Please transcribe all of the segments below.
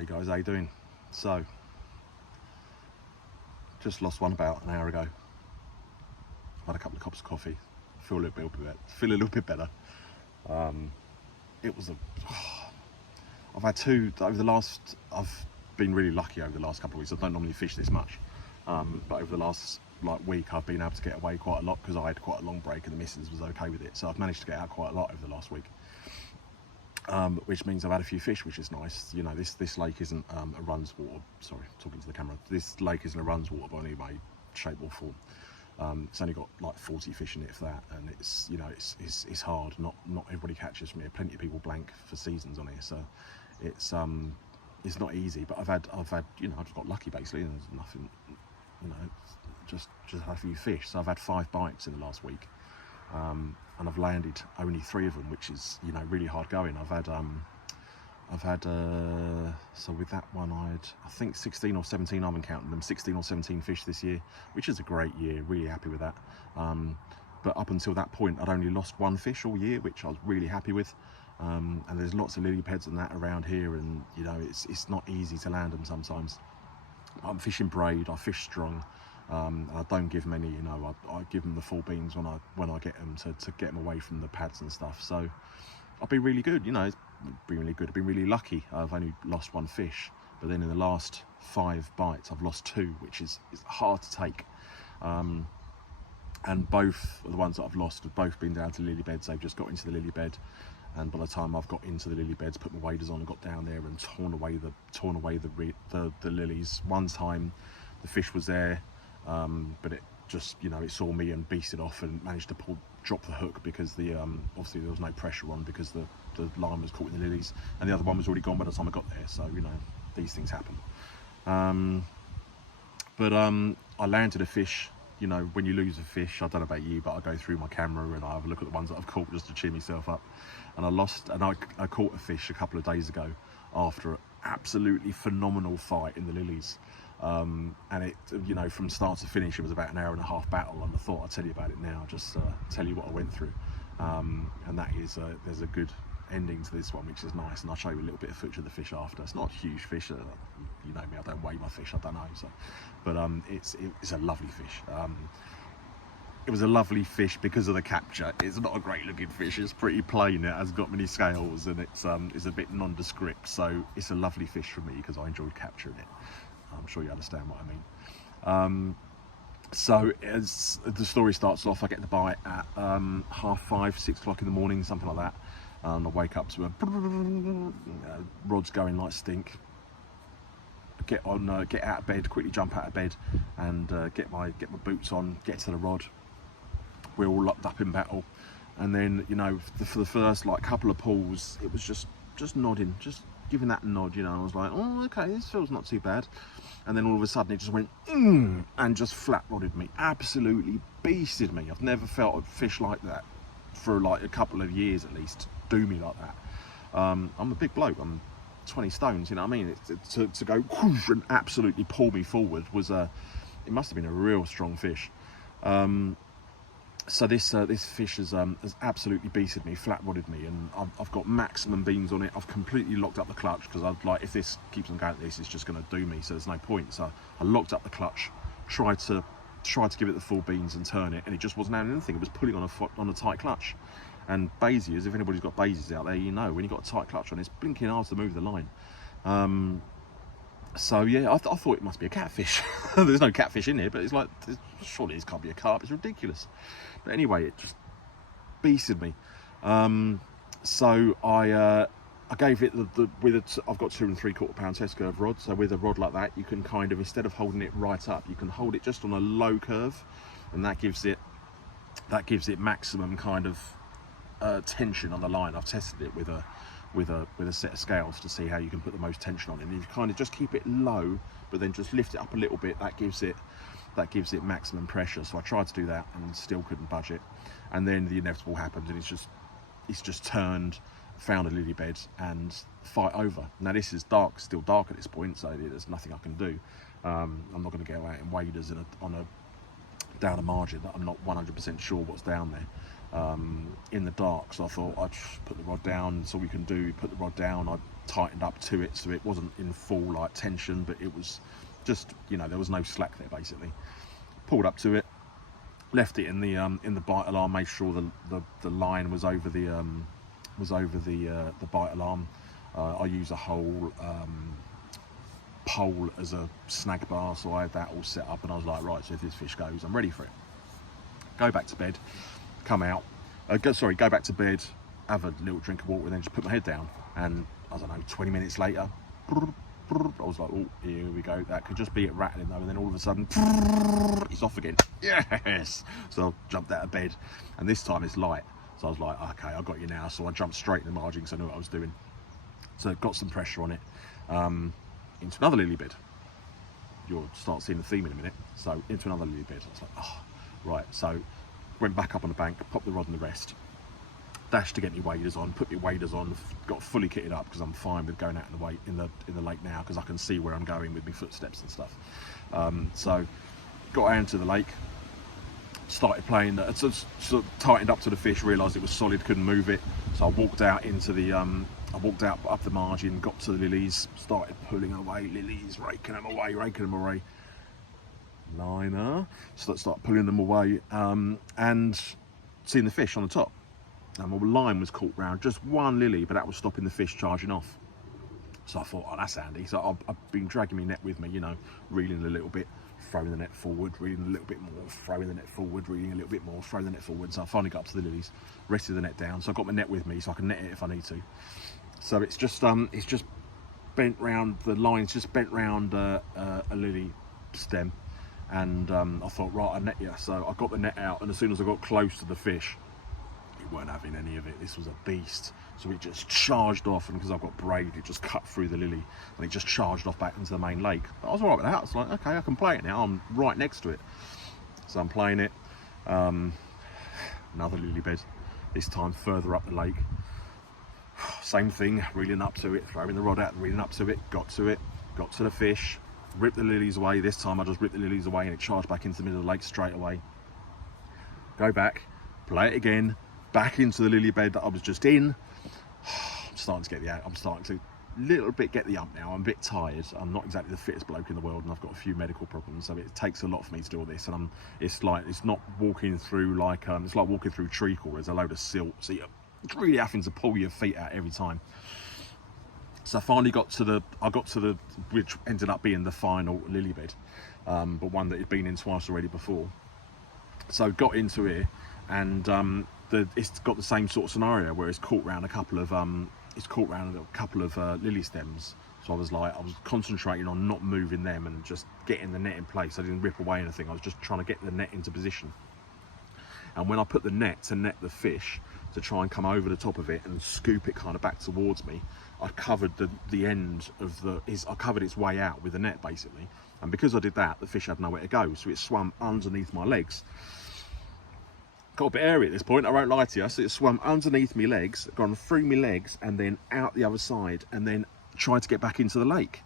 Hey guys, how you doing? So, just lost one about an hour ago. I've had a couple of cups of coffee. Feel a little bit better. It was a. I've had two over the last. I've been really lucky over the last couple of weeks. I don't normally fish this much, but over the last week, I've been able to get away quite a lot because I had quite a long break and the missus was okay with it. So I've managed to get out quite a lot over the last week. Which means I've had a few fish, which is nice. You know, this lake isn't a runs water. Sorry, talking to the camera. This lake isn't a runs water by any way, shape or form. It's only got like 40 fish in it, if that, and it's, you know, it's hard. Not everybody catches from here. Plenty of people blank for seasons on here, so it's not easy. But I've had you know, I just got lucky basically. There's nothing, you know, just had a few fish. So I've had 5 bites in the last week. And I've landed only 3 of them, which is, you know, really hard going. I've had so with that one I think 16 or 17, I haven't counted them, 16 or 17 fish this year, which is a great year, really happy with that. But up until that point I'd only lost 1 fish all year, which I was really happy with. And there's lots of lily pads and that around here, and you know, it's not easy to land them sometimes. I'm fishing braid, I fish strong. I don't give them any, you know, I give them the full beans when I get them to get them away from the pads and stuff. So I've been really good, you know, it's been really good. I've been really lucky. I've only lost 1 fish, but then in the last 5 bites I've lost 2, which is hard to take. And both of the ones that I've lost have both been down to lily beds. They've just got into the lily bed, and by the time I've got into the lily beds, put my waders on and got down there and torn away the lilies. One time the fish was there, but it just, you know, it saw me and beasted off and managed to drop the hook because the obviously there was no pressure on because the line was caught in the lilies, and the other one was already gone by the time I got there. So, you know, these things happen. But I landed a fish. You know, when you lose a fish, I don't know about you, but I go through my camera and I have a look at the ones that I've caught just to cheer myself up. And I caught a fish a couple of days ago after an absolutely phenomenal fight in the lilies. And it, you know, from start to finish, it was about an hour-and-a-half battle, and I thought I'd tell you about it now, just tell you what I went through. And that is, there's a good ending to this one, which is nice, and I'll show you a little bit of footage of the fish after. It's not a huge fish, you know me, I don't weigh my fish, I don't know, so, but it's a lovely fish. It was a lovely fish because of the capture. It's not a great looking fish, it's pretty plain, it hasn't got many scales, and it's a bit nondescript, so it's a lovely fish for me because I enjoyed capturing it. I'm sure you understand what I mean. So as the story starts off, I get the bite at 5:30, 6 o'clock in the morning, something like that. And I wake up to a rod's going like stink. Get out of bed, quickly jump out of bed, and get my boots on, get to the rod. We're all locked up in battle, and then, you know, for the first like couple of pulls, it was just nodding, just giving that nod, you know. I was like, oh, okay, this feels not too bad. And then all of a sudden it just went and just flat rodded me, absolutely beasted me. I've never felt a fish like that for like a couple of years at least do me like that. I'm a big bloke, I'm 20 stones, you know what I mean? To go whoosh and absolutely pull me forward was it must have been a real strong fish. So this fish has absolutely beasted me, flat rodded me, and I've got maximum beans on it. I've completely locked up the clutch because I'd like, if this keeps on going, this is just going to do me, so there's no point. So I locked up the clutch, tried to give it the full beans and turn it, and it just wasn't having anything. It was pulling on a tight clutch. And baziers, if anybody's got baziers out there, you know, when you've got a tight clutch on, it's blinking hard to move the line. So yeah, I thought it must be a catfish. There's no catfish in here, but it's like, surely this can't be a carp, it's ridiculous. But anyway, it just beasted me. So I gave it I've got 2 3/4 pound test curve rod. So with a rod like that, you can kind of, instead of holding it right up, you can hold it just on a low curve, and that gives it maximum kind of tension on the line. I've tested it with a set of scales to see how you can put the most tension on it. And you kind of just keep it low, but then just lift it up a little bit. That gives it maximum pressure. So I tried to do that and still couldn't budge it. And then the inevitable happened, and it's just turned, found a lily bed and fight over. Now this is dark, still dark at this point, so there's nothing I can do. I'm not going to go out in waders down a margin that I'm not 100% sure what's down there. in the dark. So I thought I'd just put the rod down. That's all we can do. Put the rod down. I tightened up to it so it wasn't in full like tension, but it was just, you know, there was no slack there basically. Pulled up to it, left it in the bite alarm, made sure the line was over the bite alarm. I use a whole pole as a snag bar, so I had that all set up, and I was like, right, so if this fish goes, I'm ready for it. Go back to bed, come out, go back to bed, have a little drink of water, and then just put my head down. And I don't know, 20 minutes later, I was like, oh, here we go. That could just be it rattling though, and then all of a sudden, it's off again. Yes! So I jumped out of bed, and this time it's light. So I was like, okay, I got you now. So I jumped straight in the margin because I knew what I was doing. So got some pressure on it, into another lily bed. You'll start seeing the theme in a minute. So into another lily bed. I was like, oh, right. So went back up on the bank, popped the rod in the rest, dashed to get my waders on, put my waders on, got fully kitted up because I'm fine with going out in the lake now because I can see where I'm going with my footsteps and stuff. So got out into the lake, started playing, sort of tightened up to the fish, realised it was solid, couldn't move it. So I walked out into the, I walked out up the margin, got to the lilies, started pulling away lilies, raking them away. Liner, so let's start pulling them away, and seeing the fish on the top. And my line was caught round just one lily, but that was stopping the fish charging off. So I thought, oh, that's handy. So I've been dragging my net with me, you know, reeling a little bit, throwing the net forward, reeling a little bit more, throwing the net forward, reeling a little bit more, throwing the net forward. So I finally got up to the lilies, rested the net down. So I got my net with me so I can net it if I need to. So it's just bent round, the line's just bent round a lily stem. And I thought, right, I net you. So I got the net out, and as soon as I got close to the fish, it weren't having any of it. This was a beast. So it just charged off, and because I've got braid, it just cut through the lily, and it just charged off back into the main lake. But I was all right with that. I was like, okay, I can play it now. I'm right next to it. So I'm playing it. Another lily bed, this time further up the lake. Same thing, reeling up to it, throwing the rod out, reeling up to it, got to the fish, ripped the lilies away. This time I just ripped the lilies away, and it charged back into the middle of the lake straight away. Go back, play it again, back into the lily bed that I was just in. I'm starting to little bit get the ump now. I'm a bit tired. I'm not exactly the fittest bloke in the world, and I've got a few medical problems, so it takes a lot for me to do all this. And it's not walking through like it's like walking through treacle. There's a load of silt, so you're really having to pull your feet out every time. So I finally got to the which ended up being the final lily bed, but one that had been in twice already before. So got into it, and it's got the same sort of scenario where it's caught round a couple of lily stems. So I was concentrating on not moving them and just getting the net in place. I didn't rip away anything. I was just trying to get the net into position. And when I put the net to net the fish to try and come over the top of it and scoop it kind of back towards me, I covered the end of I covered its way out with the net basically. And because I did that, the fish had nowhere to go, so it swam underneath my legs. Got a bit airy at this point, I won't lie to you. So it swam underneath my legs, gone through my legs, and then out the other side, and then tried to get back into the lake.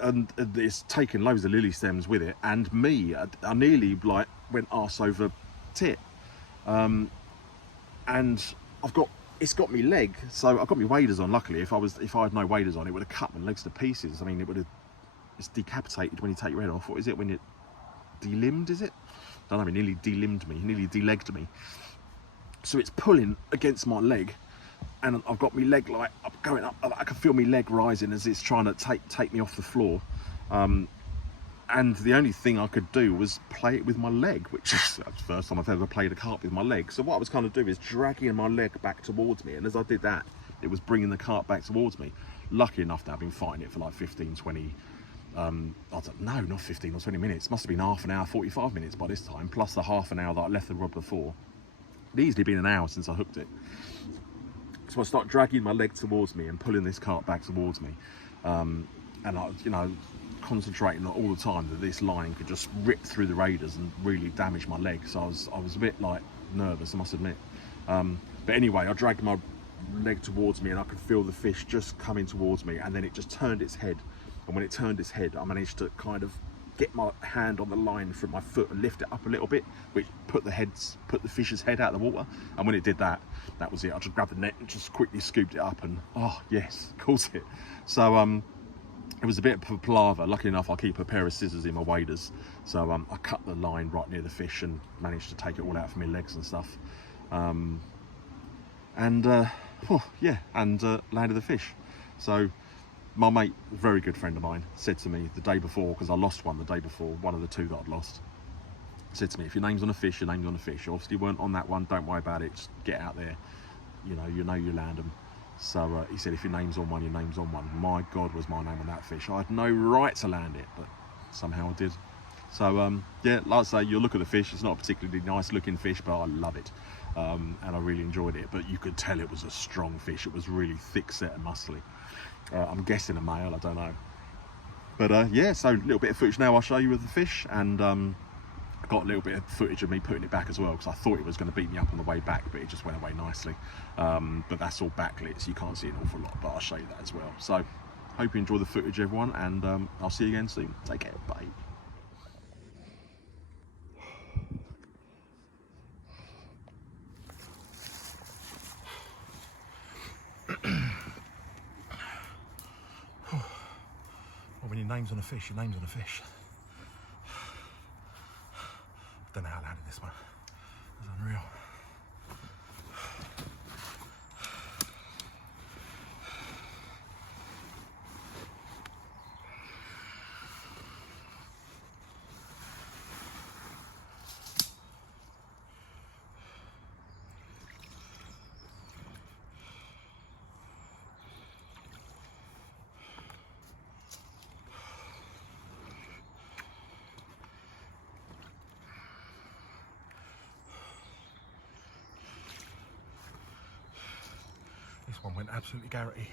And it's taken loads of lily stems with it, and me, I nearly like went arse over tit. And it's got me leg, so I've got my waders on. Luckily, if I had no waders on, it would have cut my legs to pieces. I mean, it's decapitated when you take your head off. What is it when it delimbed? Is it? I don't know. It nearly delimbed me, nearly delegged me. So it's pulling against my leg, and I've got my leg like up, going up. I can feel my leg rising as it's trying to take me off the floor. And the only thing I could do was play it with my leg, which is the first time I've ever played a carp with my leg. So what I was kind of doing is dragging my leg back towards me, and as I did that, it was bringing the carp back towards me. Lucky enough that I've been fighting it for like 15, 20, I don't know, not 15 or 20 minutes. Must have been half an hour, 45 minutes by this time, plus the half an hour that I left the rod before. It'd easily been an hour since I hooked it. So I start dragging my leg towards me and pulling this carp back towards me. And I, concentrating all the time that this line could just rip through the raiders and really damage my leg. So I was a bit like nervous, I must admit. But anyway, I dragged my leg towards me, and I could feel the fish just coming towards me, and then it just turned its head. And when it turned its head, I managed to kind of get my hand on the line from my foot and lift it up a little bit, which put the fish's head out of the water. And when it did that, that was it. I just grabbed the net and just quickly scooped it up, and oh yes, caught it. So it was a bit of a palaver. Luckily enough, I keep a pair of scissors in my waders, so I cut the line right near the fish and managed to take it all out from my legs and stuff. Landed the fish. So my mate, a very good friend of mine, said to me the day before, because I lost one the day before, one of the two that I'd lost, said to me, if your name's on a fish, your name's on a fish. Obviously you weren't on that one, don't worry about it, just get out there, you land them. So he said, if your name's on one, your name's on one. My God, was my name on that fish. I had no right to land it, but somehow I did. So yeah, like I say, you'll look at the fish, it's not a particularly nice looking fish, but I love it. And I really enjoyed it, but you could tell it was a strong fish. It was really thick set and muscly. I'm guessing a male, I don't know. But yeah, so a little bit of footage now I'll show you with the fish, and I got a little bit of footage of me putting it back as well, because I thought it was going to beat me up on the way back, but it just went away nicely. But that's all backlit, so you can't see an awful lot, but I'll show you that as well. So hope you enjoy the footage, everyone, and I'll see you again soon. Take care, bye. Well, when your name's on a fish, your name's on a fish. Don't know how I landed this one. It was unreal. This one went absolutely garrity,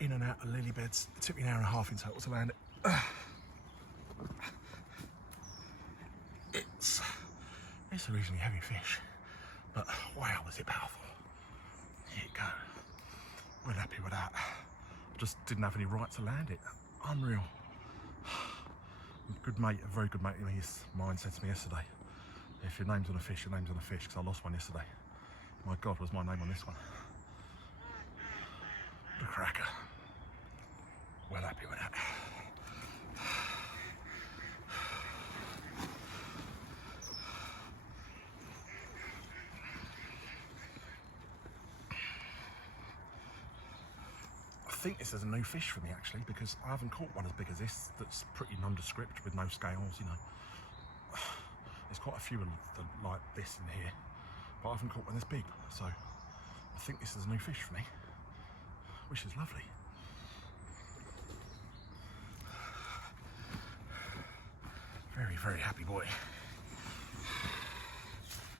in and out of lily beds. It took me an hour and a half in total to land it. It's a reasonably heavy fish, but wow, was it powerful. Here you go. We're happy with that. I just didn't have any right to land it. Unreal. Good mate, a very good mate of mine said to me yesterday, if your name's on a fish, your name's on a fish, because I lost one yesterday. My God, was my name on this one. What a cracker. Well happy with that. I think this is a new fish for me actually, because I haven't caught one as big as this that's pretty nondescript with no scales, you know. There's quite a few like this in here, but I haven't caught one this big, so I think this is a new fish for me, which is lovely. Very, very happy boy.